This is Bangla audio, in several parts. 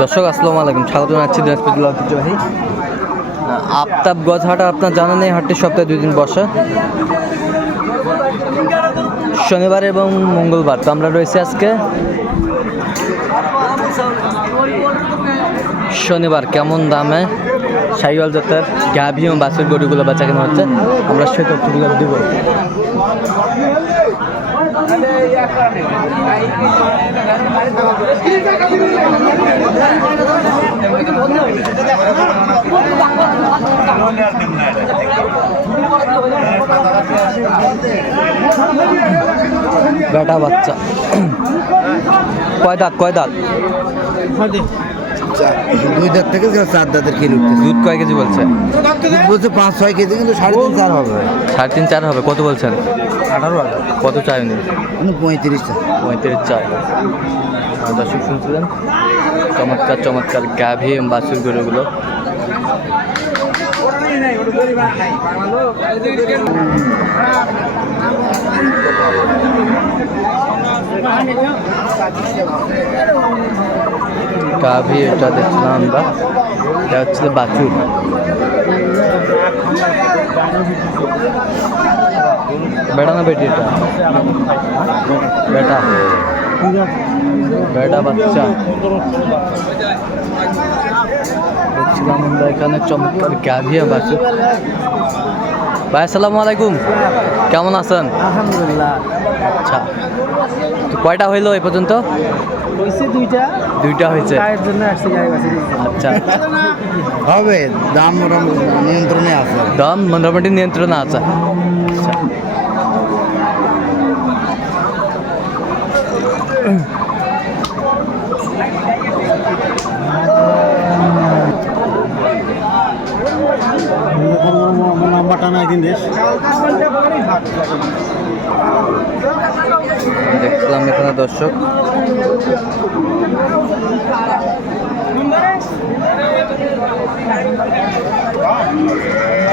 দর্শক, আসসালামু আলাইকুম। স্বাগত জানাচ্ছি দিনাজপুর জেলা ঐতিহ্যবাহী। আফতাব গজহাট আপনার জানেন এই হাটটি সপ্তাহে দুই দিন বসা। শনিবার এবং মঙ্গলবার তো আমরা রয়েছে আজকে। শনিবার কেমন দামে সাইওয়াল জাতের গাভি এবং বাসের গরুগুলো বেচা কেনা হচ্ছে, আমরা সে তথ্যগুলো দেবো। বেটা বাচ্চা। কয় দাঁত কয় দাঁত? দুই দাঁত থেকে চার দাঁতের দুধ কয় কেজি বলছে বলছে পাঁচ ছয় কেজি কিন্তু সাড়ে তিন চার হবে। সাড়ে তিন চার হবে। কত বলছেন? আঠারো কত চাই উনি? কিন্তু পঁয়ত্রিশ পঁয়ত্রিশ দর্শক শুনছিলেন? চমৎকার চমৎকার গাভী বাছুর গরুগুলো। গাভী এটা দেখছিলাম আমরা। এটা হচ্ছে বাছুর। বেটা না বেটি এটা? বেটা। বেটা বাচ্চা। দেখছিলাম আমরা এখানে চমৎকার গাভিয়া বাছু ভাই আসসালামু আলাইকুম। কেমন আছেন? আলহামদুলিল্লাহ। আচ্ছা তো কয়টা হইল এই পর্যন্ত? হয়েছে দুইটা। দুইটা হয়েছে জন্য আসছে বাসে আচ্ছা। হবে দাম নিয়ন্ত্রণে আছে। দাম মোটামুটি নিয়ন্ত্রণে আছে। আচ্ছা। নাম্বারটা নাই দিন দেশ। দেখলাম এখানে দর্শক।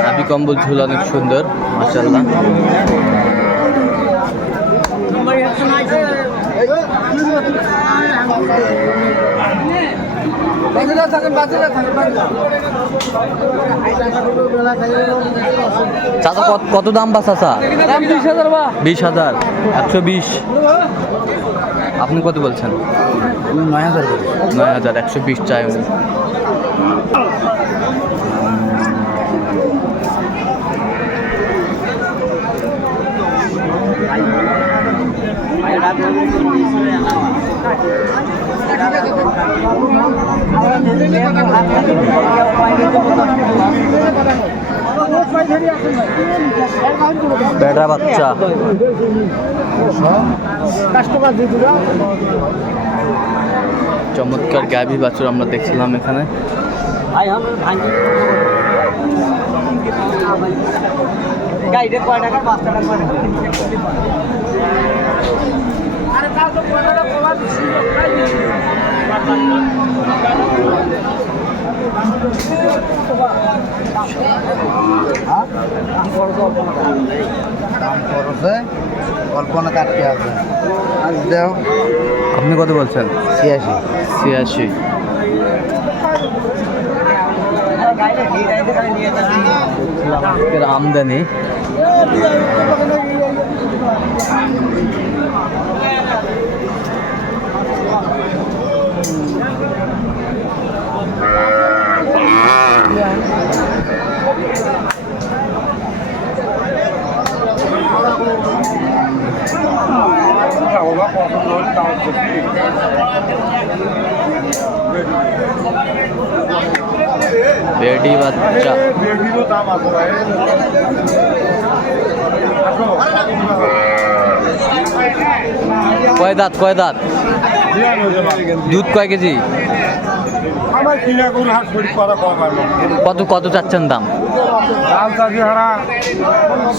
আবি কম্বল ঝুল অনেক সুন্দর মাসাল্লাহ চাচা কত কত দাম বা চাচা? বিশ হাজার একশো বিশ। আপনি কত বলছেন? নয় হাজার নয় হাজার একশো বিশ চাই উনি কাস্টমার দিদিরা চমৎকার গাভী বাছুর আমরা দেখছিলাম এখানে গাইডে কয় পাঁচ টাকা কল্পনা কাটতে হবে আজ দেও। আপনি কত বলছেন? ছিয়াশি। ছিয়াশি। আজকের আমদানি। বেডি বাচ্চা। কয় দাঁত কয় দাঁত? দুধ কয় কেজি? কত কত চাচ্ছেন দাম?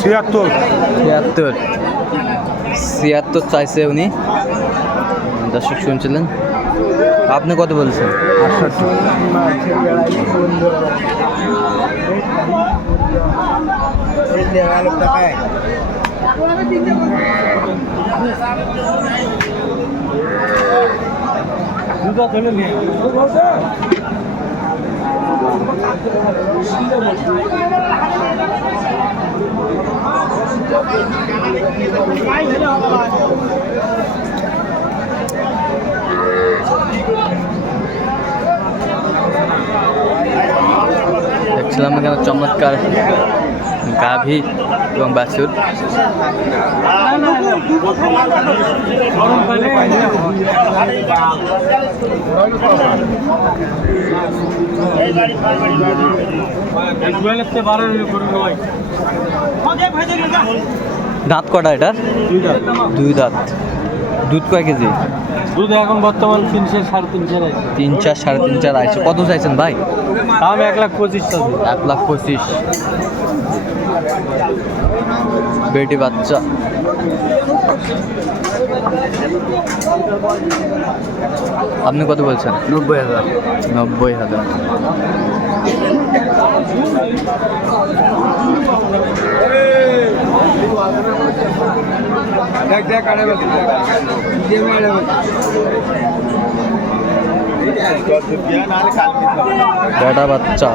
ছিয়াত্তর। ছিয়াত্তর। ছিয়াত্তর চাইছে উনি। দর্শক শুনছিলেন। আপনি কত বলছেন? দেখছিলাম এখানে চমৎকার গাভী এবং বাছুর। দাঁত কটা এটার? দুই দাঁত। দুধ কয় কেজি? দুধ এখন বর্তমান তিনশো সাড়ে তিনশো তিন চার সাড়ে তিন চার আইছে কত চাইছেন ভাই? দাম এক লাখ পঁচিশ এক লাখ পঁচিশ। বেটি বাচ্চা। আপনি কত বলছেন? নব্বই হাজার। নব্বই হাজার। দেখ দেখ আড়ে বেটা বাচ্চা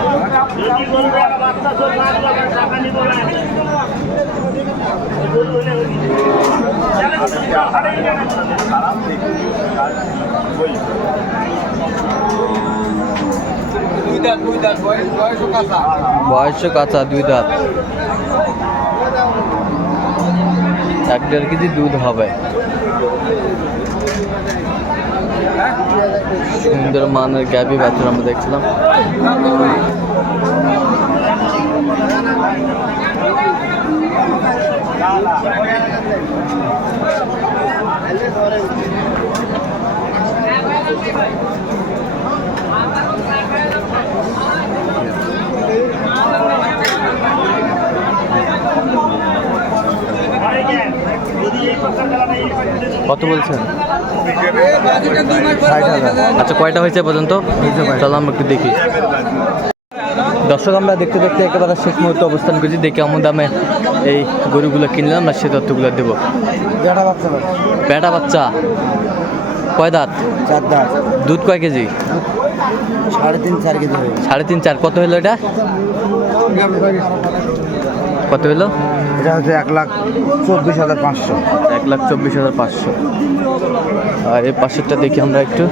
দুই দাঁত দুই দাঁত বয়স বয়সও কাঁচা, দুই দাঁত। এক দেড় কেজি দুধ হবে। সুন্দর মানের গ্যাবি বাছুর আমরা দেখছিলাম। কত বলছেন? আচ্ছা কয়টা হয়েছে পর্যন্ত? চলো আমরা একটু দেখি। দর্শক আমরা দেখতে দেখতে একেবারে শেষ মুহূর্তে অবস্থান করছি। দেখে কেমন দামে এই গরুগুলো কিনলাম আমরা সে তথ্যগুলো দেবো। বেটা বাচ্চা বেটা বাচ্চা। কয় দাঁত? চার দাঁত। দুধ কয় কেজি? সাড়ে তিন চার কেজি সাড়ে তিন চার। কত হলো এটা? কত হলো? এটা হচ্ছে এক লাখ চব্বিশ হাজার পাঁচশো। এক লাখ চব্বিশ হাজার পাঁচশো। আর এই পাশেরটা দেখি আমরা একটু।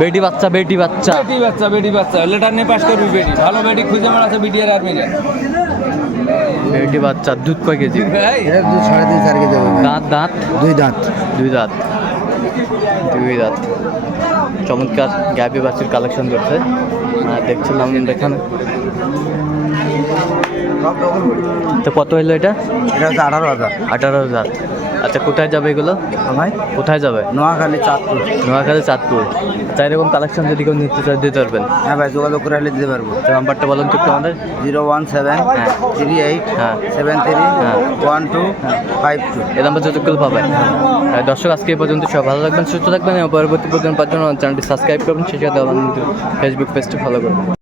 বেটি বাচ্চা বেটি বাচ্চা। বেটি বাচ্চা বেটি বাচ্চা। লেটার নিয়ে পাস করবি বেটি। ভালো বেটি খুঁজে মারাছে বিডিআর আর্মি বেটি বাচ্চা দুধ কয় কেজি? এটা দু সাড়ে তিন চার কেজি দাঁত দাঁত? দুই দাঁত। দুই দাঁত। দুই রাত। চমৎকার গ্যাবি বাচ্চির কালেকশন করছে। আর দেখছিলাম এখানে। তো কত হইল এটা? এটা হচ্ছে আঠারো হাজার। আঠারো হাজার। আচ্ছা কোথায় যাবে এগুলো? ভাই কোথায় যাবে? নোয়াখালী চাঁদপুর। নোয়াখালী চাঁদপুর। আচ্ছা এরকম কালেকশন যদি কেউ নিতে চাই দিতে পারবেন হ্যাঁ ভাই যোগাযোগ করে হলে দিতে পারব। তো নাম্বারটা বলুন তো একটু আমাদের। জিরো ওয়ান সেভেন হ্যাঁ। থ্রি এইট হ্যাঁ। সেভেন থ্রি হ্যাঁ। One two five two. এই নাম্বার যতগুলো পাবেন। আর দর্শক আজকে এই পর্যন্ত সব ভালো থাকবেন সুস্থ থাকবেন এবং পরবর্তী পর্যন্ত পাঁচজন চ্যানেলটি সাবস্ক্রাইব করবেন সেই সাথে আমাদের ফেসবুক পেজটি ফলো করবেন।